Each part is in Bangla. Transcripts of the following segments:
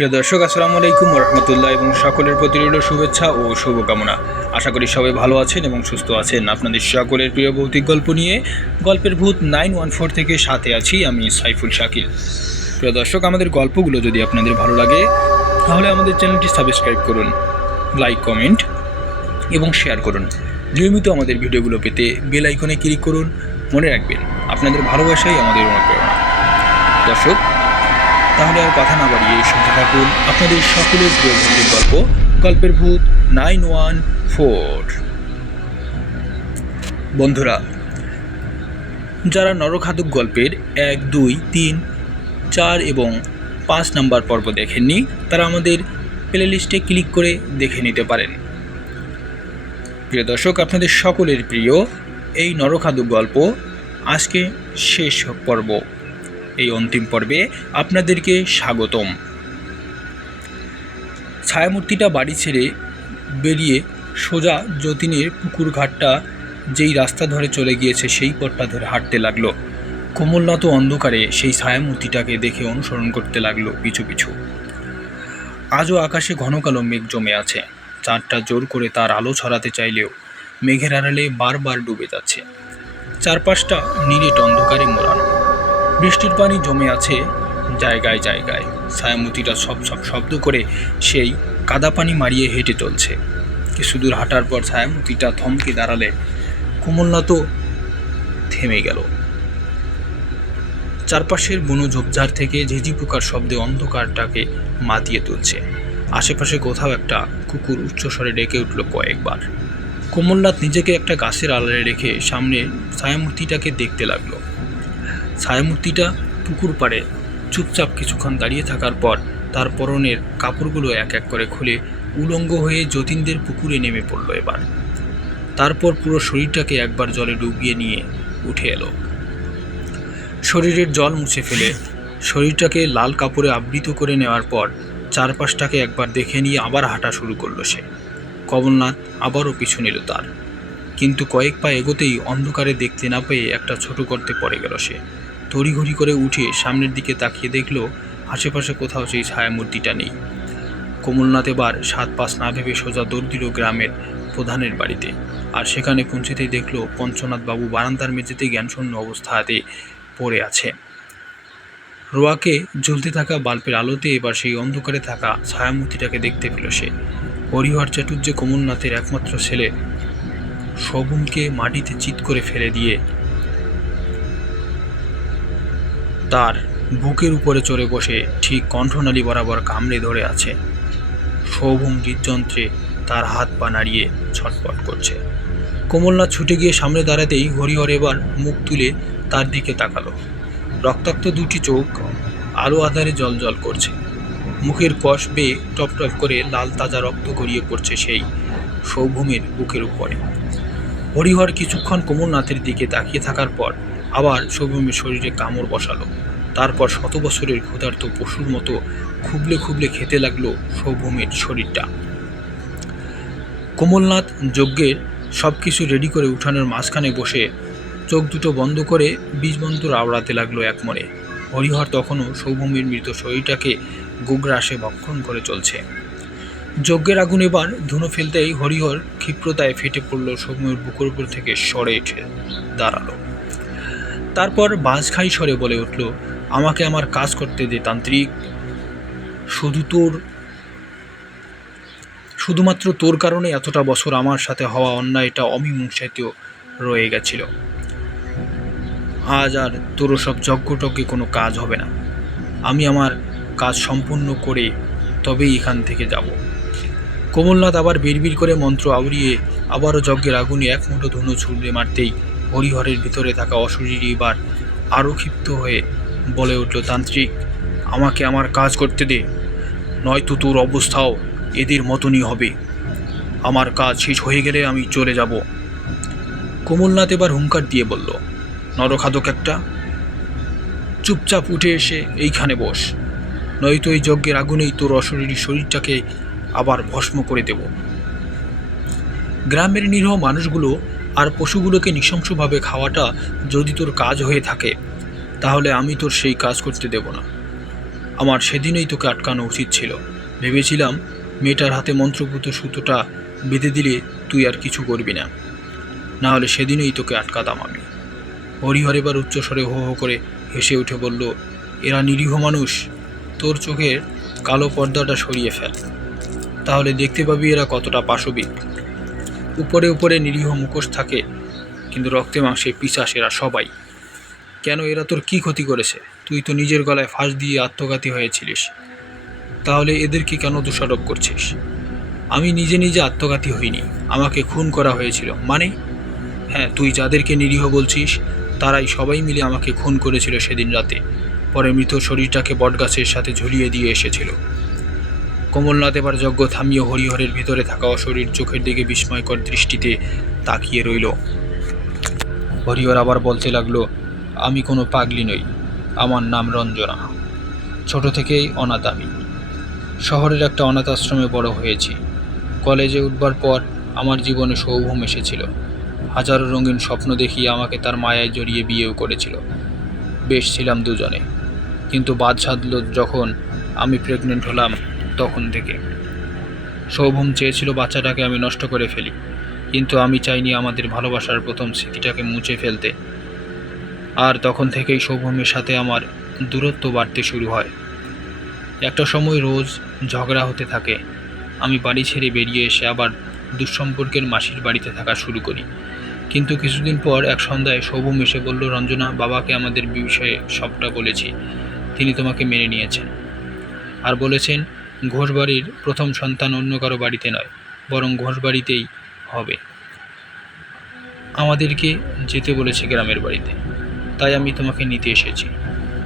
প্রিয় দর্শক, আসসালামু আলাইকুম রহমতুল্লাহ এবং সকলের প্রতি রইল শুভেচ্ছা ও শুভকামনা। আশা করি সবাই ভালো আছেন এবং সুস্থ আছেন। আপনাদের সকলের প্রিয় ভৌতিক গল্প নিয়ে গল্পের ভূত নাইন ওয়ান ফোর থেকে সাথে আছি আমি সাইফুল শাকিল। প্রিয় দর্শক, আমাদের গল্পগুলো যদি আপনাদের ভালো লাগে, তাহলে আমাদের চ্যানেলটি সাবস্ক্রাইব করুন, লাইক, কমেন্ট এবং শেয়ার করুন। নিয়মিত আমাদের ভিডিওগুলো পেতে বেল আইকনে ক্লিক করুন। মনে রাখবেন, আপনাদের ভালোবাসাই আমাদের অনুপ্রেরণা। দর্শক তাহলে আর কথা না বাড়িয়ে শুনতে থাকুন আপনাদের সকলের প্রিয় ভূতের গল্প, গল্পের ভূত নাইন ওয়ান ফোর। বন্ধুরা, যারা নরখাদক গল্পের এক, দুই, তিন, চার এবং পাঁচ নাম্বার পর্ব দেখেননি, তারা আমাদের প্লে লিস্টে ক্লিক করে দেখে নিতে পারেন। প্রিয় দর্শক, আপনাদের সকলের প্রিয় এই নরখাদক গল্প আজকে শেষ পর্ব। এই অন্তিম পর্বে আপনাদেরকে স্বাগতম। ছায়ামূর্তিটা বাড়ি ছেড়ে বেরিয়ে সোজা যতীনের পুকুর ঘাটটা যেই রাস্তা ধরে চলে গিয়েছে সেই পথটা ধরে হাঁটতে লাগল। কোমলনাথ অন্ধকারে সেই ছায়ামূর্তিটাকে দেখে অনুসরণ করতে লাগল পিছু পিছু। আজও আকাশে ঘন কালো মেঘ জমে আছে। চাঁদটা জোর করে তার আলো ছড়াতে চাইলেও মেঘের আড়ালে বারবার ডুবে যাচ্ছে। চারপাশটা নিরেট অন্ধকারে মোড়ানো। বৃষ্টির পানি জমে আছে জায়গায় জায়গায়। ছায়ামূর্তিটা সব সব শব্দ করে সেই কাদা পানি মারিয়ে হেঁটে চলছে। কিছু দূর হাঁটার পর ছায়ামূর্তিটা থমকে দাঁড়ালে কোমলনাথও থেমে গেল। চারপাশের বনো ঝোপঝাড় থেকে ঝিঝি পোকার শব্দে অন্ধকারটাকে মাতিয়ে তুলছে। আশেপাশে কোথাও একটা কুকুর উচ্চস্বরে ডেকে উঠল কয়েকবার। কোমলনাথ নিজেকে একটা গাছের আড়ালে রেখে সামনে ছায়ামূর্তিটাকে দেখতে লাগল। ছায়ামূর্তিটা পুকুর পাড়ে চুপচাপ কিছুক্ষণ দাঁড়িয়ে থাকার পর তার পরনের কাপড়গুলো এক এক করে খুলে উলঙ্গ হয়ে যতীনদের পুকুরে নেমে পড়ল এবার। তারপর পুরো শরীরটাকে একবার জলে ডুবিয়ে নিয়ে উঠে এলো। শরীরের জল মুছে ফেলে শরীরটাকে লাল কাপড়ে আবৃত করে নেওয়ার পর চারপাশটাকে একবার দেখে নিয়ে আবার হাঁটা শুরু করল সে। কমলনাথ আবারও পিছু নিল তার। কিন্তু কয়েক পা এগোতেই অন্ধকারে দেখতে না পেয়ে একটা ছোট গর্তে পড়ে গেল সে। তড়িঘড়ি করে উঠে সামনের দিকে তাকিয়ে দেখল, আশেপাশে কোথাও সেই ছায়ামূর্তিটা নেই। কমলনাথ এবার সাত পাঁচ না ভেবে সোজা দৌড় দিল গ্রামের প্রধানের বাড়িতে। আর সেখানে পৌঁছেতেই দেখল পঞ্চনাথ বাবু বারান্দার মেঝেতে জ্ঞানশূন্য অবস্থাতে পড়ে আছে। রোয়াকে জ্বলতে থাকা বাল্বের আলোতে এবার সেই অন্ধকারে থাকা ছায়ামূর্তিটাকে দেখতে পেল সে। হরিহর চাটুর্যে কমলনাথের একমাত্র ছেলে শগুনকে মাটিতে চিৎ করে ফেলে দিয়ে তার বুকের উপরে চড়ে বসে ঠিক কণ্ঠনালী বরাবর কামড়ে ধরে আছে। সৌভূম হৃদযন্ত্রে তার হাত পা নাড়িয়ে ছটপট করছে। কমলনাথ ছুটে গিয়ে সামনে দাঁড়াতেই হরিহর এবার মুখ তুলে তার দিকে তাকালো। রক্তাক্ত দুটি চোখ আলো আধারে জল জল করছে। মুখের কষ বেয়ে টপ টপ করে লাল তাজা রক্ত গড়িয়ে পড়ছে সেই সৌভূমের বুকের উপরে। হরিহর কিছুক্ষণ কমলনাথের দিকে তাকিয়ে থাকার পর আবার সৌভূমের শরীরে কামড় বসালো। তারপর শত বছরের ক্ষুধার্ত পশুর মতো খুবলে খুবলে খেতে লাগল সৌভূমের শরীরটা। কোমলনাথ যজ্ঞের সব কিছু রেডি করে উঠানের মাঝখানে বসে চোখ দুটো বন্ধ করে বীজমন্ত্র আওড়াতে লাগল এক মনে হরিহর তখনও সৌভূমির মৃত শরীরটাকে গোগ্রাসে ভক্ষণ করে চলছে। যজ্ঞের আগুন এবার ধুনো ফেলতেই হরিহর ক্ষিপ্রতায় ফেটে পড়ল সৌম্যের বুকুর উপর থেকে সরে উঠে দাঁড়াল। তারপর বাঁশখাই স্বরে বলে উঠল, আমাকে আমার কাজ করতে দে তান্ত্রিক। শুধু তোর, শুধুমাত্র তোর কারণে এতটা বছর আমার সাথে হওয়া অন্যায়টা অমীমাংসিত রয়ে গেছিল। আজ আর তোর সব যজ্ঞটজ্ঞে কোনো কাজ হবে না। আমি আমার কাজ সম্পূর্ণ করে তবেই এখান থেকে যাব। কোমলনাথ আবার বিড়বিড় করে মন্ত্র আউড়িয়ে আবারও যজ্ঞের আগুনে এক মুঠো ধুনো ছুড়ে মারতেই হরিহরের ভিতরে থাকা অশরীরী এবার আরও ক্ষিপ্ত হয়ে বলে উঠল, তান্ত্রিক, আমাকে আমার কাজ করতে দে। নয়তো তোর অবস্থাও এদের মতনই হবে। আমার কাজ শেষ হয়ে গেলে আমি চলে যাব। কোমলনাথ এবার হুঙ্কার দিয়ে বলল, নরখাদক একটা, চুপচাপ উঠে এসে এইখানে বস। নয়তো এই যজ্ঞের আগুনেই তোর অশরীরী শরীরটাকে আবার ভস্ম করে দেব। গ্রামের নিরীহ মানুষগুলো আর পশুগুলোকে নৃশংসভাবে খাওয়াটা যদি তোর কাজ হয়ে থাকে, তাহলে আমি তোর সেই কাজ করতে দেব না। আমার সেদিনই তোকে আটকানো উচিত ছিল। ভেবেছিলাম মেয়েটার হাতে মন্ত্রপুত সুতোটা বেঁধে দিলে তুই আর কিছু করবি না। না হলে সেদিনই তোকে আটকাতাম আমি। হরিহর এবার উচ্চস্বরে হো হো করে হেসে উঠে বলল, এরা নিরীহ মানুষ, তোর চোখের কালো পর্দাটা সরিয়ে ফেল। তাহলে দেখতে পাবি এরা কতটা পাশবিক। উপরে উপরে নিরীহ মুখোশ থাকে, কিন্তু রক্তে মাংসে পিসাস এরা সবাই। কেন এরা তোর কি ক্ষতি করেছে? তুই তো নিজের গলায় ফাঁস দিয়ে আত্মঘাতী হয়েছিলিস। তাহলে এদেরকে কেন দোষারোপ করছিস? আমি নিজে নিজে আত্মঘাতী হইনি। আমাকে খুন করা হয়েছিল। মানে? হ্যাঁ তুই যাদেরকে নিরীহ বলছিস, তারাই সবাই মিলে আমাকে খুন করেছিল সেদিন রাতে। পরে মৃত শরীরটাকে বটগাছের সাথে ঝুলিয়ে দিয়ে এসেছিল। কমলনাথ এবার যজ্ঞ থামিয়ে হরিহরের ভিতরে থাকা অশরীর চোখের দিকে বিস্ময়কর দৃষ্টিতে তাকিয়ে রইল। হরিহর আবার বলতে লাগল, আমি কোনো পাগলি নই, আমার নাম রঞ্জনা। ছোট থেকেই অনাথ আমি। শহরের একটা অনাথ আশ্রমে বড় হয়েছি। কলেজে উঠবার পর আমার জীবনে সৌভূম এসেছিল। হাজারো রঙিন স্বপ্ন দেখিয়ে আমাকে তার মায়ায় জড়িয়ে বিয়েও করেছিল। বেশ ছিলাম দুজনে। কিন্তু বাদ সাধল যখন আমি প্রেগনেন্ট হলাম তখন থেকে। সৌভূম চেয়েছিল বাচ্চাটাকে আমি নষ্ট করে ফেলি, কিন্তু আমি চাইনি আমাদের ভালোবাসার প্রথম স্মৃতিটাকে মুছে ফেলতে। আর তখন থেকেই সৌভূমের সাথে আমার দূরত্ব বাড়তে শুরু হয়। একটা সময় রোজ ঝগড়া হতে থাকে। আমি বাড়ি ছেড়ে বেরিয়ে এসে আবার দুঃসম্পর্কের মাসির বাড়িতে থাকা শুরু করি। কিন্তু কিছুদিন পর এক সন্ধ্যায় সৌভূম এসে বলল, রঞ্জনা, বাবাকে আমাদের বিষয়ে সবটা বলেছি। তিনি তোমাকে মেনে নিয়েছেন। আর বলেছেন ঘোষবাড়ির প্রথম সন্তান অন্য কারও বাড়িতে নয়, বরং ঘোষবাড়িতেই হবে। আমাদেরকে যেতে বলেছে গ্রামের বাড়িতে। তাই আমি তোমাকে নিতে এসেছি।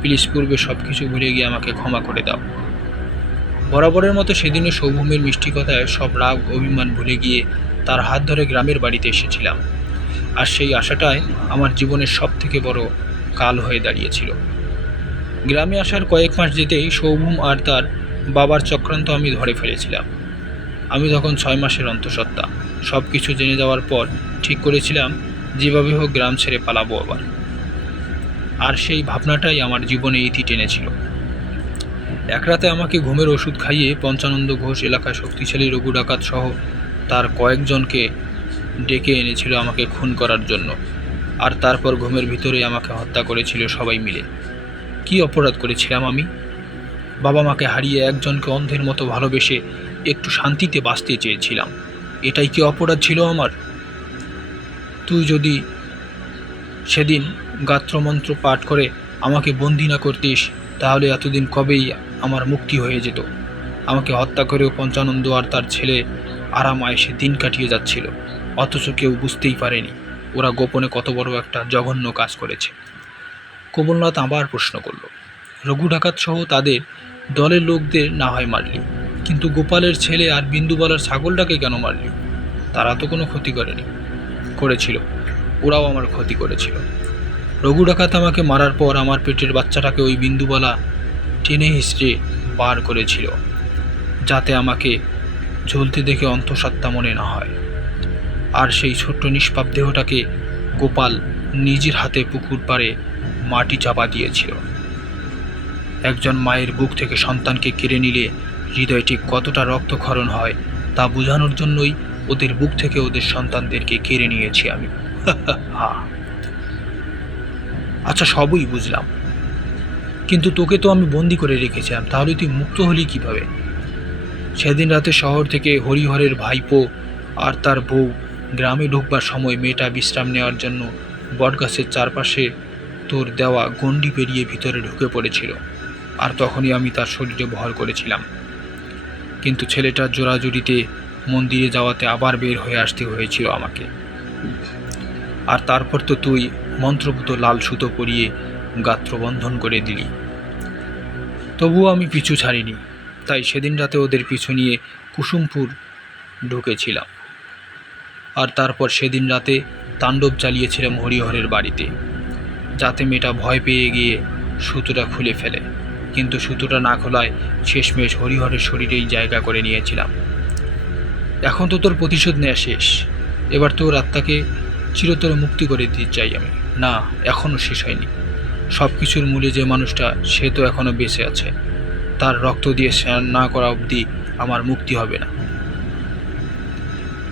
প্লিজ পূর্বে সব কিছু ভুলে গিয়ে আমাকে ক্ষমা করে দাও। বরাবরের মতো সেদিনও সৌভূমের মিষ্টি কথায় সব রাগ, অভিমান ভুলে গিয়ে তার হাত ধরে গ্রামের বাড়িতে এসেছিলাম। আর সেই আশাটাই আমার জীবনের সব থেকে বড় কাল হয়ে দাঁড়িয়েছিল। গ্রামে আসার কয়েক মাস যেতেই সৌভূম আর তার বাবার চক্রান্ত আমি ধরে ফেলেছিলাম। আমি তখন ছয় মাসের অন্তঃসত্ত্বা। সব কিছু জেনে যাওয়ার পর ঠিক করেছিলাম, যেভাবে হোক গ্রাম ছেড়ে পালাবো আবার। আর সেই ভাবনাটাই আমার জীবনে ইতি টেনেছিল। এক রাতে আমাকে ঘুমের ওষুধ খাইয়ে পঞ্চানন্দ ঘোষ এলাকায় শক্তিশালী রঘু ডাকাত সহ তার কয়েকজনকে ডেকে এনেছিল আমাকে খুন করার জন্য। আর তারপর ঘুমের ভিতরে আমাকে হত্যা করেছিল সবাই মিলে। কি অপরাধ করেছিলাম আমি? বাবা মাকে হারিয়ে একজনকে অন্ধের মতো ভালোবেসে একটু শান্তিতে বাঁচতে চেয়েছিলাম। এটাই কি অপরাধ ছিল আমার? তুই যদি সেদিন গাত্রমন্ত্র পাঠ করে আমাকে বন্দি না করতিস, তাহলে এতদিন কবেই আমার মুক্তি হয়ে যেত? আমাকে হত্যা করেও পঞ্চানন্দ আর তার ছেলে আরাম আয়েসে দিন কাটিয়ে যাচ্ছিল। অথচ কেউ বুঝতেই পারেনি, ওরা গোপনে কত বড় একটা জঘন্য কাজ করেছে। কমলনাথ আবার প্রশ্ন করল, রঘু ডাকাত সহ তাদের দলের লোকদের না হয় মারলি। কিন্তু গোপালের ছেলে আর বিন্দুবালার ছাগলটাকে কেন মারলি? তারা তো কোনো ক্ষতি করেনি। করেছিল। ওরাও আমার ক্ষতি করেছিল। রঘু ডাকাত আমাকে মারার পর আমার পেটের বাচ্চাটাকে ওই বিন্দুবালা টেনে হিসড়ে বার করেছিল, যাতে আমাকে ঝলতে দেখে অন্তঃসত্ত্বা মনে না হয়। আর সেই ছোট্ট নিষ্পাপ দেহটাকে গোপাল নিজের হাতে পুকুর পাড়ে মাটি চাপা দিয়েছিল। একজন মায়ের বুক থেকে সন্তানকে কেড়ে নিলে হৃদয় ঠিক কতটা রক্তক্ষরণ হয় তা বোঝানোর জন্যই ওদের বুক থেকে ওদের সন্তানদেরকে কেড়ে নিয়েছি আমি। আচ্ছা সবই বুঝলাম। কিন্তু তোকে তো আমি বন্দি করে রেখেছিলাম, তাহলে তুই মুক্ত হলি কীভাবে? সেদিন রাতে শহর থেকে হরিহরের ভাইপো আর তার বউ গ্রামে ঢুকবার সময় মেয়েটা বিশ্রাম নেওয়ার জন্য বটগাছের চারপাশে তোর দেওয়া গণ্ডি পেরিয়ে ভিতরে ঢুকে পড়েছিল। আর তখনই আমি তার শরীরে বহর করেছিলাম। কিন্তু ছেলেটার জোড়াজুড়িতে মন্দিরে যাওয়াতে আবার বের হয়ে আসতে হয়েছিল আমাকে। আর তারপর তো তুই মন্ত্রভূত লাল সুতো পরিয়ে গাত্রবন্ধন করে দিলি। তবুও আমি পিছু ছাড়িনি, তাই সেদিন রাতে ওদের পিছু নিয়ে কুসুমপুর ঢুকেছিলাম। আর তারপর সেদিন রাতে তাণ্ডব চালিয়েছিলাম হরিহরের বাড়িতে, যাতে মেয়েটা ভয় পেয়ে গিয়ে সুতোটা খুলে ফেলে। কিন্তু সুতোটা না খোলায় শেষমেশ হরিহরের শরীরেই জায়গা করে নিয়েছিলাম। এখন তো তোর প্রতিশোধ নেওয়া শেষ। এবার তোর আত্মাকে চিরতর মুক্তি করে দিতে চাই আমি। না এখনও শেষ হয়নি। সব কিছুর মূলে যে মানুষটা, সে তো এখনও বেঁচে আছে। তার রক্ত দিয়ে স্নান না করা অবধি আমার মুক্তি হবে না।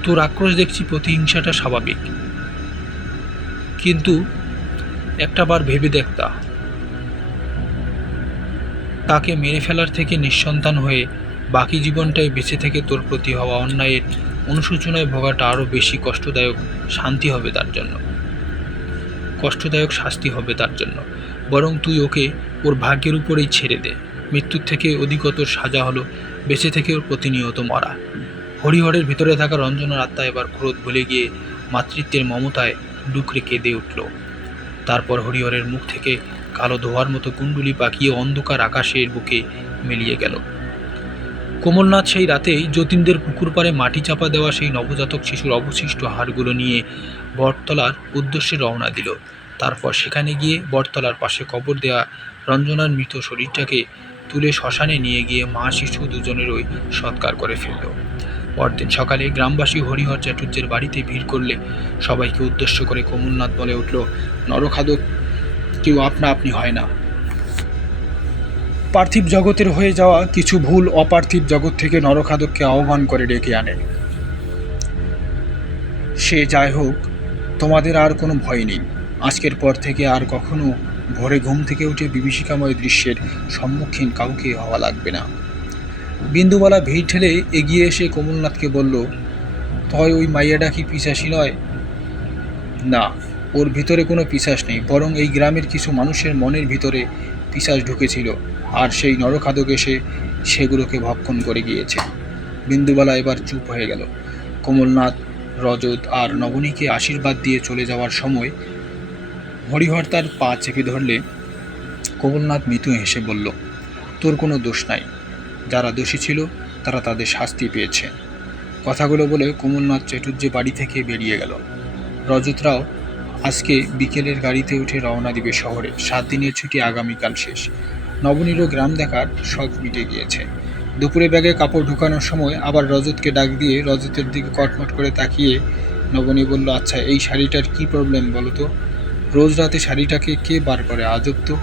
তোর আক্রোশ দেখছি প্রতিহিংসাটা স্বাভাবিক। কিন্তু একটা বার ভেবে দেখতা তাকে মেরে ফেলার থেকে নিঃসন্তান হয়ে বাকি জীবনটাই বেঁচে থেকে তোর প্রতি হওয়া অন্যায়ের অনুশোচনায় ভোগাটা আরও বেশি কষ্টদায়ক শান্তি হবে তার জন্য। কষ্টদায়ক শাস্তি হবে তার জন্য। বরং তুই ওকে ওর ভাগ্যের উপরেই ছেড়ে দে। মৃত্যুর থেকে অধিকতর সাজা হলো, বেঁচে থেকে ওর প্রতিনিয়ত মরা। হরিহরের ভিতরে থাকা রঞ্জনার আত্মা এবার ক্রোধ ভুলে গিয়ে মাতৃত্বের মমতায় ডুকরে কেঁদে উঠল। তারপর হরিহরের মুখ থেকে কালো ধোয়ার মতো কুণ্ডুলি পাকিয়ে অন্ধকার আকাশের বুকে মিলিয়ে গেল। কোমলনাথ সেই রাতেই যতীনদের পুকুর পাড়ে মাটি চাপা দেওয়া সেই নবজাতক শিশুর অবশিষ্ট হাড়গুলো নিয়ে বটতলার উদ্দেশ্যে রওনা দিল। তারপর সেখানে গিয়ে বটতলার পাশে কবর দেওয়া রঞ্জনার মৃত শরীরটাকে তুলে শ্মশানে নিয়ে গিয়ে মা শিশু দুজনেরই সৎকার করে ফেলল। পরদিন সকালে গ্রামবাসী হরিহর চাটুর্যের বাড়িতে ভিড় করলে সবাইকে উদ্দেশ্য করে কমলনাথ বলে উঠল, নরখাদক কেউ আপনা আপনি হয় না। পার্থিব জগতের হয়ে যাওয়া কিছু ভুল অপার্থিব জগৎ থেকে নরখাদককে আহ্বান করে ডেকে আনে। সে যাই হোক, তোমাদের আর কোনো ভয় নেই। আজকের পর থেকে আর কখনো ভোরে ঘুম থেকে উঠে বিভীষিকাময় দৃশ্যের সম্মুখীন কাউকে হওয়া লাগবে না। বিন্দুবালা ভিড় ঠেলে এগিয়ে এসে কমলনাথকে বলল, তয় ওই মাইয়াটা কি পিসাসী নয়? না। ওর ভিতরে কোনো পিসাস নেই, বরং এই গ্রামের কিছু মানুষের মনের ভিতরে পিসাস ঢুকেছিল, আর সেই নরখাদক এসে সেগুলোকে ভক্ষণ করে গিয়েছে। বিন্দুবালা এবার চুপ হয়ে গেল। কমলনাথ, রজত আর নবনীকে আশীর্বাদ দিয়ে চলে যাওয়ার সময় হরিহর তার পা চেপে ধরলে, কমলনাথ মৃত্যু হেসে বলল, তোর কোনো দোষ নাই। যারা দোষী ছিল, তারা তাদের শাস্তি পেয়েছে। কথাগুলো বলে কমলনাথ চটুর্যে বাড়ি থেকে বেরিয়ে গেল। রজতরাও বিকেলের গাড়িতে উঠে রওনা দিবে শহরে। সাত দিনের ছুটি আগামীকাল শেষ। নবনীরও গ্রাম দেখার শখ মিটে গিয়েছে। দুপুরে ব্যাগে কাপড় ঢোকানোর সময় আবার রজতকে ডাক দিয়ে রজতের দিকে কটমট করে তাকিয়ে নবনী বলল আচ্ছা এই শাড়িটার কি প্রবলেম বলো তো? রোজ রাতে শাড়িটাকে কে বার করে? আজব তো।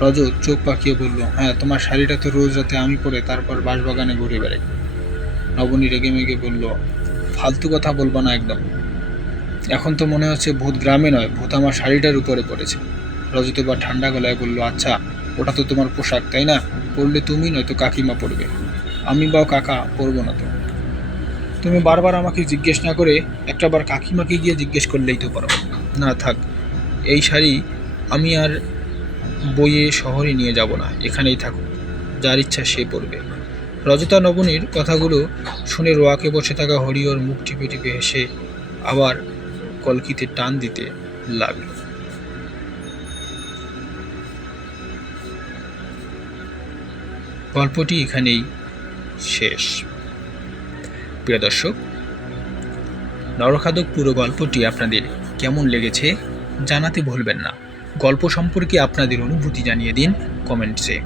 রজত চোখ পাকিয়ে বলল হ্যাঁ তোমার শাড়িটা তো রোজ রাতে আমি পরে তারপর বাঁশবাগানে ঘুরে বেড়াই। নবনী রেগে মেগে বলল, ফালতু কথা বলব না একদম। এখন তো মনে হচ্ছে ভূত গ্রামে নয়, ভূত আমার শাড়িটার উপরে পড়েছে। রজত এবার ঠান্ডা গলায় বলল আচ্ছা ওটা তো তোমার পোশাক, তাই না? পরলে তুমি, নয়তো কাকিমা পরবে। আমি বা কাকা পরবো না তো। তুমি বারবার আমাকে জিজ্ঞেস না করে একটাবার কাকিমাকে গিয়ে জিজ্ঞেস করলেই তো পারো। না, থাক, এই শাড়ি আমি আর বইয়ে শহরে নিয়ে যাব না, এখানেই থাকুক, যার ইচ্ছা সে পড়বে রজতা নবনীর কথাগুলো শুনে রোয়াকে বসে থাকা হরিহর মুখ টিপে টিপে হেসে আবার কলকিতে টান দিতে লাগল। গল্পটি এখানেই শেষ। প্রিয় দর্শক নরখাদক পুরো গল্পটি আপনাদের কেমন লেগেছে জানাতে ভুলবেন না। গল্প সম্পর্কে আপনাদের অনুভূতি জানিয়ে দিন কমেন্টসে।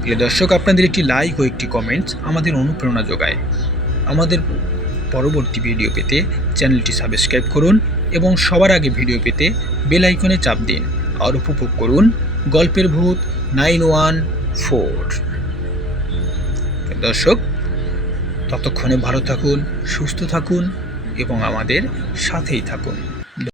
প্রিয় দর্শক, আপনাদের একটি লাইক ও একটি কমেন্টস আমাদের অনুপ্রেরণা যোগায়। আমাদের পরবর্তী ভিডিও পেতে চ্যানেলটি সাবস্ক্রাইব করুন এবং সবার আগে ভিডিও পেতে বেল আইকনে চাপ দিন আর উপভোগ করুন গল্পের ভূত নাইন ওয়ান ফোর। দর্শক, ততক্ষণে ভালো থাকুন, সুস্থ থাকুন এবং আমাদের সাথেই থাকুন।